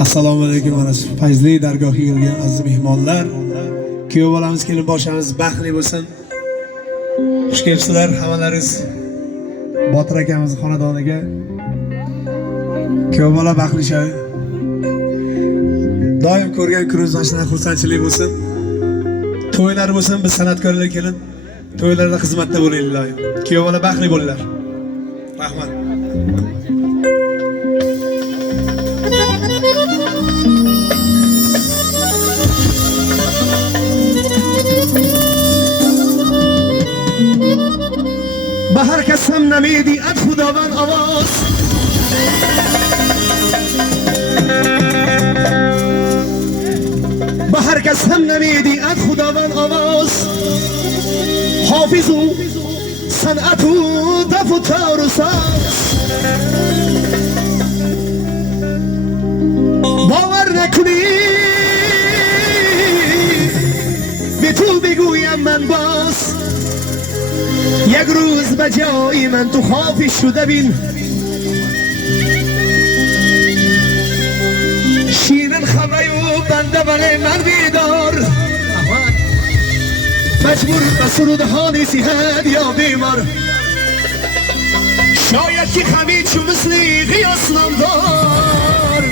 Assalomu alaykum mana shu fayzli dargohga kelgan aziz mehmonlar. Kuyov bolamiz kelin boshamiz baxtli bo'lsin. Xush kelibsizlar hammalaringiz Botir akamiz xonadoniga. Kuyov bola baxtli shoy. Doim ko'rgan kuningizdan shunday xursandchilik bo'lsin. To'ylar bo'lsin, biz san'atkorlar kelin to'ylarda xizmatda bo'linglar. Kuyov bola baxtli bo'linglar. Rahmat. بهر کسم نمیدی از خداوند آواز بهر کسم نمیدی از خداوند آواز حافظو صنعتو دف و تار و ساز باور نکنی به تو بگویم من باز یک روز به جای من تو خوابی شده بین شیرین خبری و بنده بله من بیدار مجبور به سرود ها نصیحت یا بیمار شاید که همین چو مثلی قیاس نامدار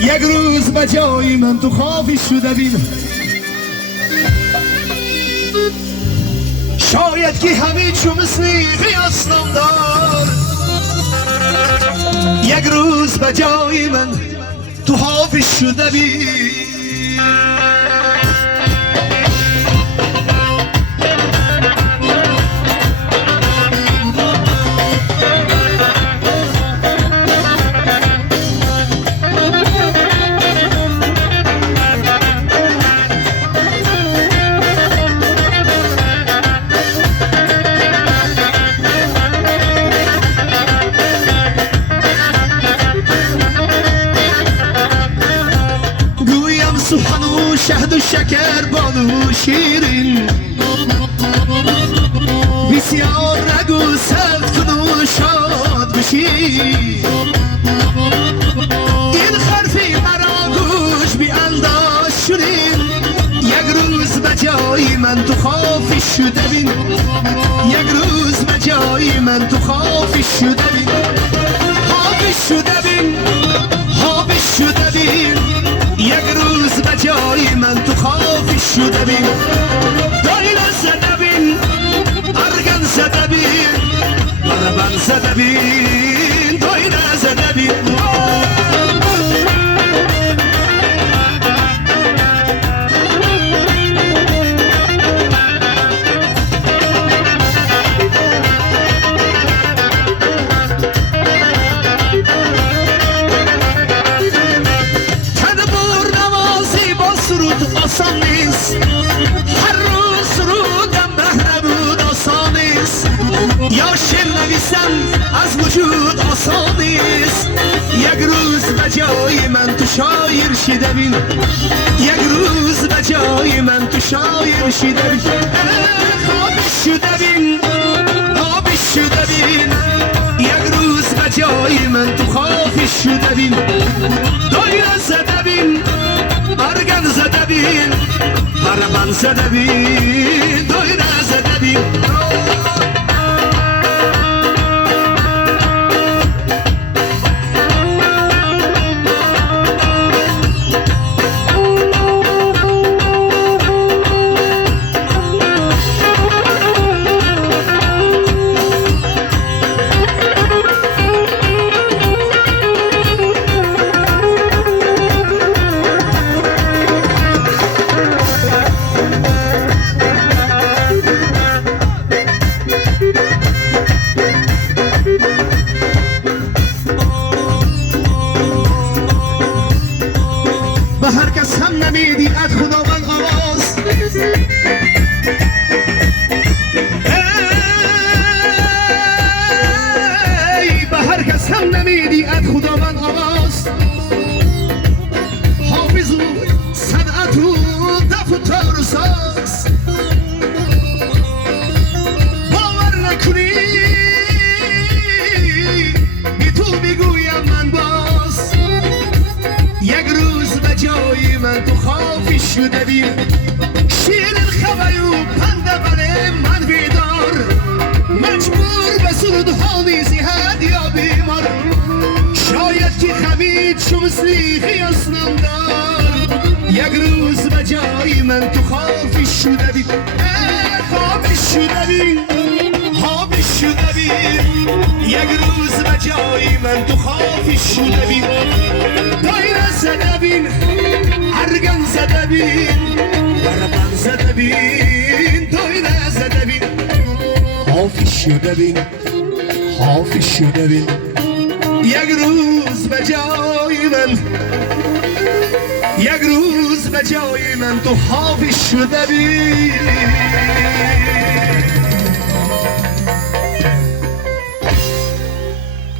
یک روز به جای من تو خوابی شده بین شاید که همه چو مثلی قیاس نامدار یک روز به جای من تو حافظ شده بی شهد و شکر بانو شیرین بسیار نگو سخت کن و شاد بشی این حرفی مرا گوش بی انداز شدین یک روز به جای من تو خوابی شده بین یک روز به جای من تو خوابی شده بین خوابی شده بین خوابی شده بین یک روز به جای من تو خوابی شده بین دایره زده بین ارگن زده بین بربن زده بین دایره زده بین آسان نیست هر روز سرودم بهره بود آسان نیست یا شعر نویسم از وجود آسان نیست یک روز به جای من تو شاعر شده بین یک روز به جای من تو شاعر شده بین خوابی شده بین خوابی شده بین یک روز به جای من تو خوابی شده بین دایره زده بین ارگن زده بین بربن زده بین دایره زده بین شده بین شیر خبری و پنده بله من بیدار مجبور به سرودها میزی هد یا بیمار شاید که خمید چو مثلی خیاسنم دار یک روز به جای من تو خوابی شده بین خوابی شده بین خوابی شده بین یک روز به جای من تو خوابی شده بین دایره زده بین ارگن زده بین بربن زده بین دایره زده بین خوابی شده بین خوابی شده بین یک روز به جای من یک روز به جای من تو خوابی شده بین